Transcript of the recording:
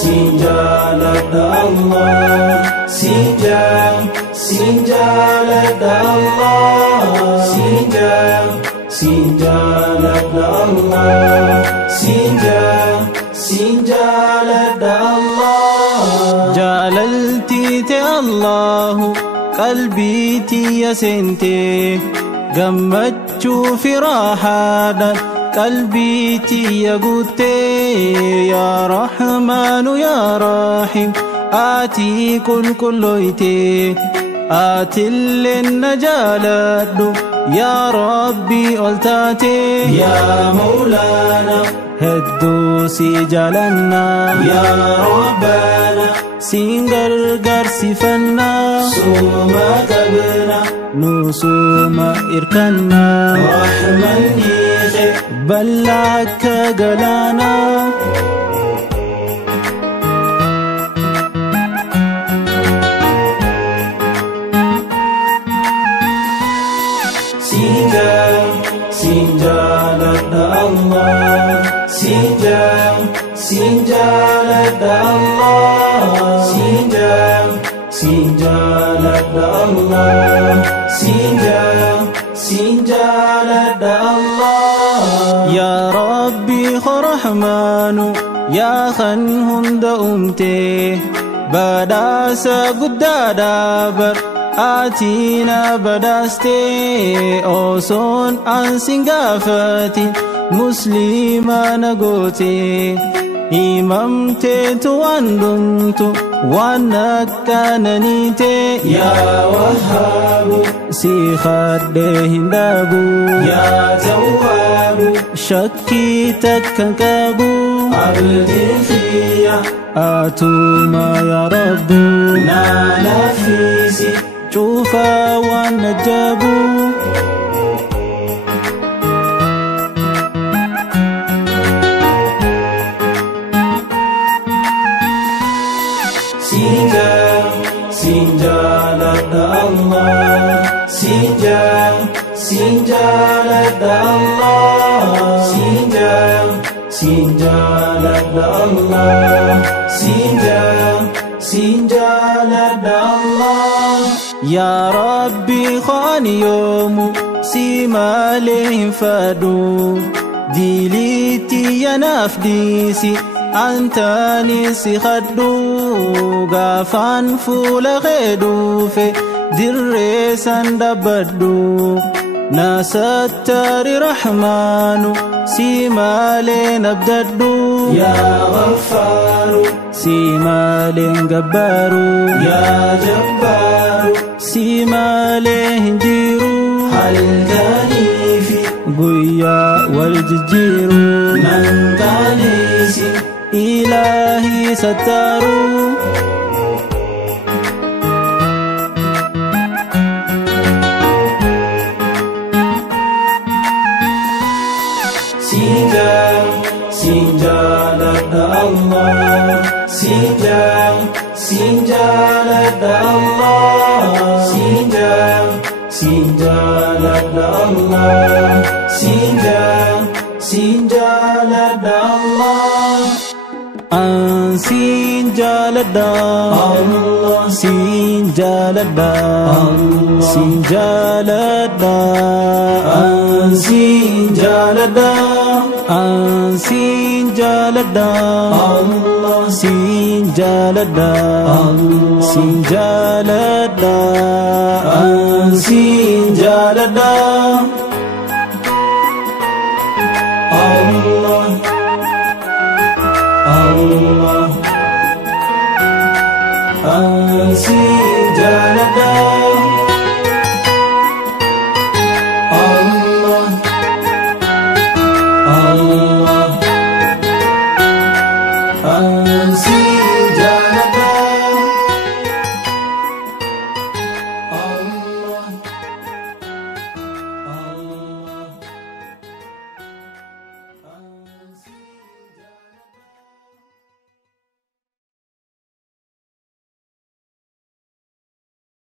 Sinjalada Allah, sinjalada Allah, sinjalada Allah, sinjalada Allah. Jalalti te Allahu qalbi tiya sente, gammachu firahadan قلبي تيغوتي يا رحمن يا رحيم آتي كل يتي آتي للنجالة يا ربي ألتاتي يا مولانا هدوسي جالنا يا ربنا سينغرغر سفنا سوما تبنا نسوما إركنا رحمن بلعك قلانا sinjalada Allah, sinjalada Allah, sinjalada Allah, sinjalada Allah. Ya Rabbi Rahmanu ya khan hunda umte badasa guddada bar atina badaste oson ansingafati muslima nagote imamte tuanduntu wanakananite ya wahabu si khadde hindabu ya tawabu shakki takkankabu abdi fiya atuma ya rabbu nalafisi chufa wanajabu sinjalada Allah, sinjalada Allah, sinjalada Allah, sinjalada Allah. Ya Rabbi khani yomu simalihim fadu diliti ya nafdisi antani si khaddu gafan fula ghedufe dirre sandabaddu nasattari rahmanu simale nabdaddu ya ghaffaru simale gabbaru ya jabbaru simale hinjiru hal kanifi guya wal jijiru man kanisi ilahi sattaru sinjalada Allah, sinjalada Allah, sinjalada Allah, sinjalada Allah. Sinjalada Allah, sinjalada Allah, sinjalada sinjalada sinjalada Allah, sinjalada sinjalada sinjalada